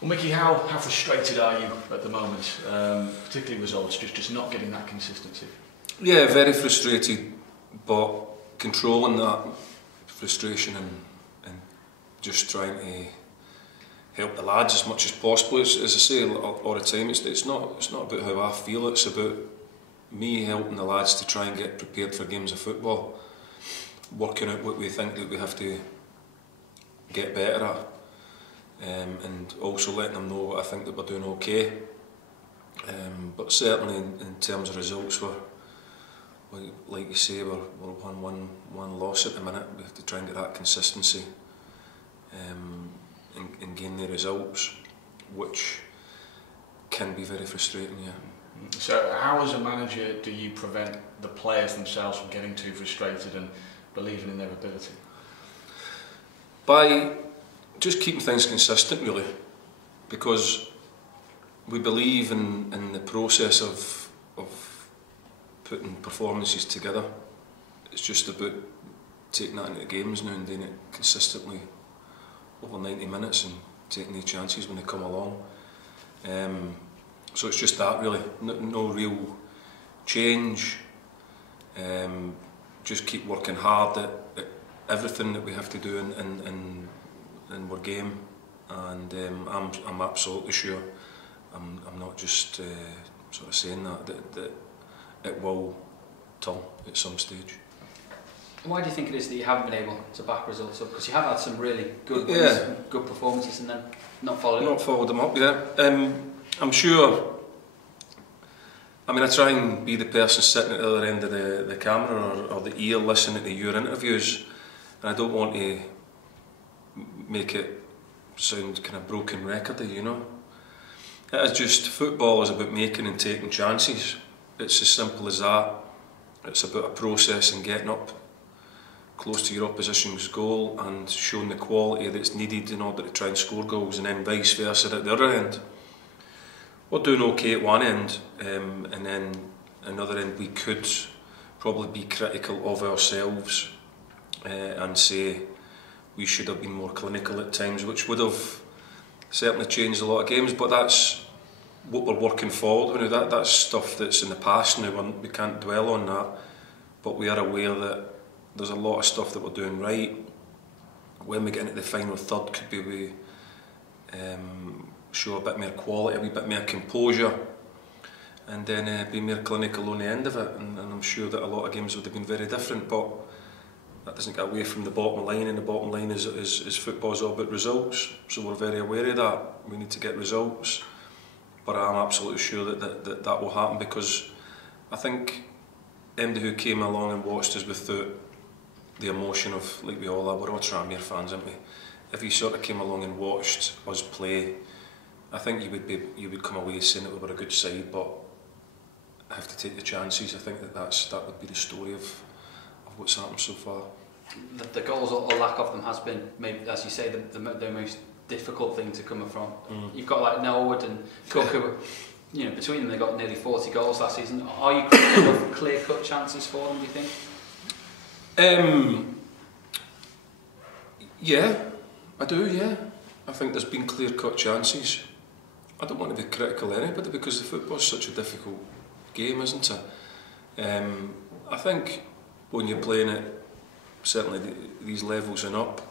Well, Micky, how frustrated are you at the moment, particularly results, just not getting that consistency? Yeah, very frustrated, but controlling that frustration and just trying to help the lads as much as possible. As I say all the time, it's not about how I feel, it's about me helping the lads to try and get prepared for games of football, working out what we think that we have to get better at. And also letting them know what I think that we're doing okay. But certainly in terms of results, like you say, we're one loss at the minute. We have to try and get that consistency and gain the results, which can be very frustrating, yeah. So how as a manager do you prevent the players themselves from getting too frustrated and believing in their ability? By just keeping things consistent, really, because we believe in the process of putting performances together. It's just about taking that into games now and doing it consistently over 90 minutes and taking the chances when they come along. So it's just that, really, no real change. Just keep working hard at everything that we have to do in our game, and I'm absolutely sure. I'm not just sort of saying that it will turn at some stage. Why do you think it is that you haven't been able to back results up? Because you have had some really good wins, good performances, and then not followed them up. Yeah. I'm sure. I mean, I try and be the person sitting at the other end of the camera or the ear listening to your interviews, and I don't want to make it sound kind of broken recordy, you know. It is just, football is about making and taking chances. It's as simple as that. It's about a process and getting up close to your opposition's goal and showing the quality that's needed in order to try and score goals, and then vice versa at the other end. We're doing okay at one end, and then another end we could probably be critical of ourselves and say we should have been more clinical at times, which would have certainly changed a lot of games, but that's what we're working forward with now. That's stuff that's in the past now, we can't dwell on that, but we are aware that there's a lot of stuff that we're doing right. When we get into the final third, could be we show a bit more quality, a wee bit more composure, and then be more clinical on the end of it, and I'm sure that a lot of games would have been very different, but that doesn't get away from the bottom line, and the bottom line is football's all about results, so we're very aware of that. We need to get results, but I'm absolutely sure that will happen, because I think anybody who came along and watched us without the emotion of, like we all are, we're all Tranmere fans, aren't we? If you sort of came along and watched us play, I think you would come away saying that we were a good side, but have to take the chances. I think that would be the story of what's happened so far. The goals or lack of them has been, maybe, as you say, the most difficult thing to come from. You've got like Norwood and Cook, who, you know, between them they got nearly 40 goals last season. Are you enough clear-cut chances for them, do you think? Yeah, I do. Yeah, I think there's been clear-cut chances. I don't want to be critical of anybody, because the football's such a difficult game, isn't it? I think when you're playing at certainly these levels and up,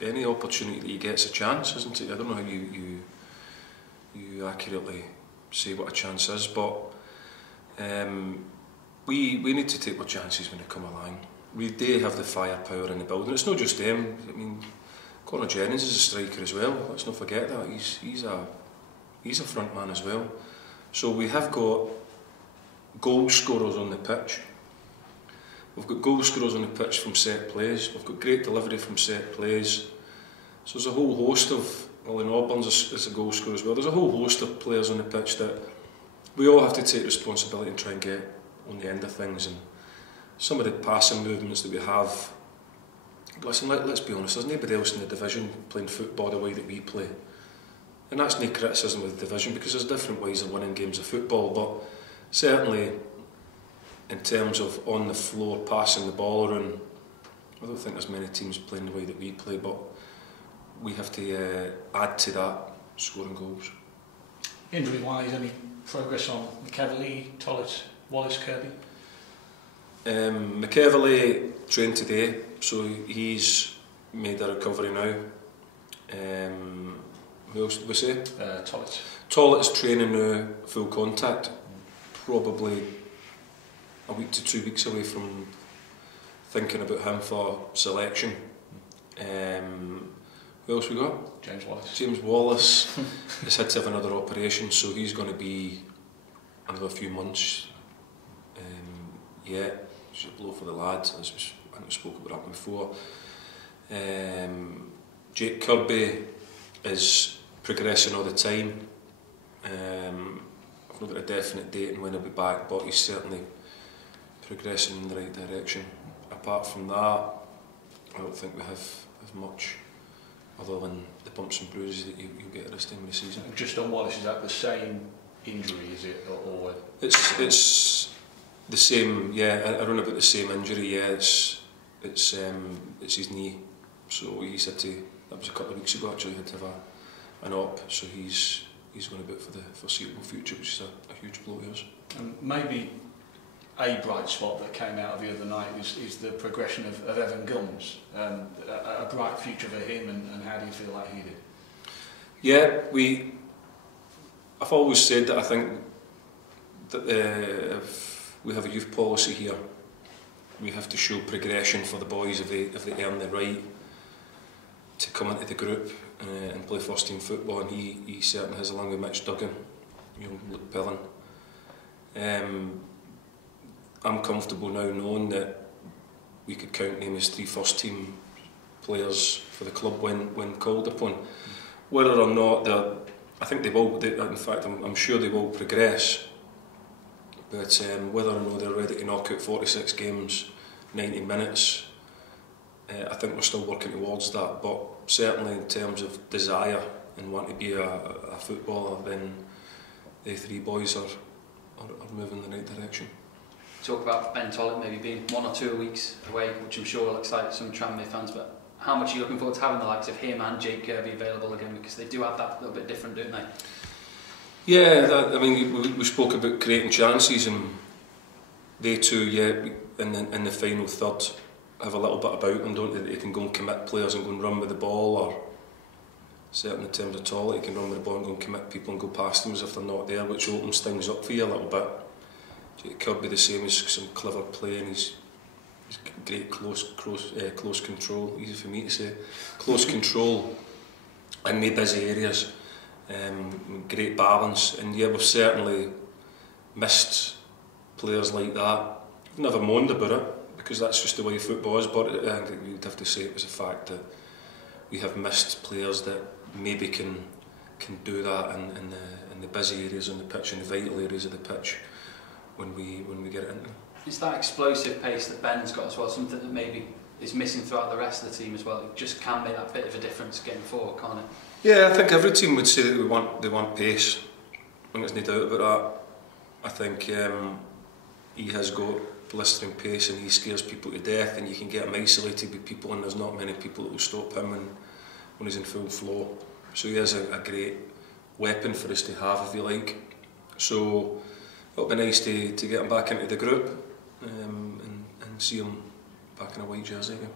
any opportunity that you get's a chance, isn't it? I don't know how you accurately say what a chance is, but we need to take our chances when they come along. We do have the firepower in the building. It's not just them. I mean, Conor Jennings is a striker as well. Let's not forget that. He's a front man as well. So we have got goal scorers on the pitch. We've got goal scorers on the pitch from set plays. We've got great delivery from set plays. So there's a whole host of, well, in Auburn's is a goal scorer as well. There's a whole host of players on the pitch that we all have to take responsibility and try and get on the end of things. And some of the passing movements that we have, listen, let's be honest, there's nobody else in the division playing football the way that we play. And that's no criticism of the division, because there's different ways of winning games of football, but certainly in terms of on the floor passing the ball around, I don't think there's many teams playing the way that we play, but we have to add to that, scoring goals. Injury-wise, any progress on McEvely, Tollett, Wallace, Kirby? McEvely trained today, so he's made a recovery now. Who else did we say? Tollett. Tollett's training now, full contact, probably a week to 2 weeks away from thinking about him for selection. Who else we got? James Wallace. James Wallace has had to have another operation, so he's going to be another few months. Yeah, it's a blow for the lads, as I think we spoke about that before. Jake Kirby is progressing all the time. I've not got a definite date and when he'll be back, but he's certainly progressing in the right direction. Apart from that, I don't think we have much other than the bumps and bruises that you get at this time of the season. Just on Wallace, is that the same injury, is it? Or It's the same, yeah, around about the same injury, yeah, it's his knee. So he's had to, that was a couple of weeks ago actually, he had to have an op, so he's going to be out for the foreseeable future, which is a huge blow to us. And maybe a bright spot that came out of the other night is the progression of Evan Gumbs. A bright future for him, and how do you feel like he did? Yeah, I've always said that I think that if we have a youth policy here, we have to show progression for the boys if they earn the right to come into the group and play first team football, and he certainly has, along with Mitch Duggan, Luke Pillin. I'm comfortable now knowing that we could count him as 3 first team players for the club when called upon. Whether or not I think they will, in fact I'm sure they will progress, but whether or not they're ready to knock out 46 games, 90 minutes, I think we're still working towards that, but certainly in terms of desire and want to be a footballer, then the 3 boys are moving in the right direction. Talk about Ben Tollett maybe being 1 or 2 weeks away, which I'm sure will excite some Tranmere fans, but how much are you looking forward to having the likes of him and Jake Kirby available again, because they do have that little bit different, don't they? Yeah, I mean, we spoke about creating chances, and they too, yeah, in the final third have a little bit about them, don't they? They can go and commit players and go and run with the ball, or certainly in terms of Tollett, he can run with the ball and go and commit people and go past them as if they're not there, which opens things up for you a little bit. It could be the same as some clever play, and he's great close control, easy for me to say, close control in the busy areas, great balance, and yeah, we've certainly missed players like that. I've never moaned about it, because that's just the way football is, but I think we'd have to say it was a fact that we have missed players that maybe can do that in the busy areas on the pitch, in the vital areas of the pitch, when we get it into. It's that explosive pace that Ben's got as well, something that maybe is missing throughout the rest of the team as well. It just can make that bit of a difference getting forward, can't it? Yeah, I think every team would say that they want pace. I think there's no doubt about that. I think he has got blistering pace, and he scares people to death, and you can get him isolated with people, and there's not many people that will stop him when he's in full flow. So he is a great weapon for us to have, if you like. So it'll be nice to get him back into the group and see him back in a white jersey again.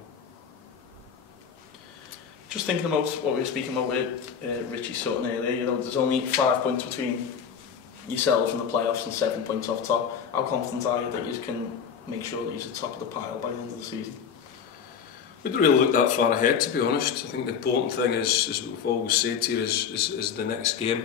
Just thinking about what we were speaking about with Richie Sutton earlier, there's only 5 points between yourselves and the playoffs and 7 points off top. How confident are you that you can make sure that you're at the top of the pile by the end of the season? We don't really look that far ahead, to be honest. I think the important thing is, as we've always said here, is the next game.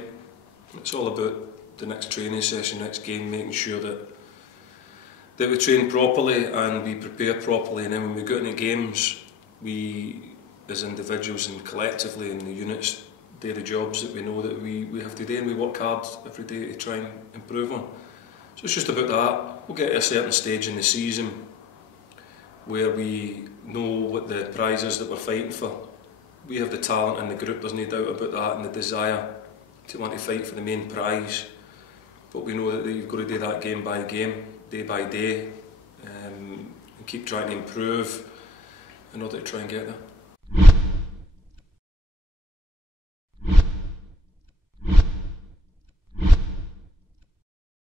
It's all about the next training session, next game, making sure that we train properly and we prepare properly, and then when we go into games, we as individuals and collectively in the units do the jobs that we know that we have to do, and we work hard every day to try and improve on. So it's just about that. We'll get to a certain stage in the season where we know what the prize is that we're fighting for. We have the talent in the group, there's no doubt about that, and the desire to want to fight for the main prize. But we know that you've got to do that game by game, day by day, and keep trying to improve in order to try and get there.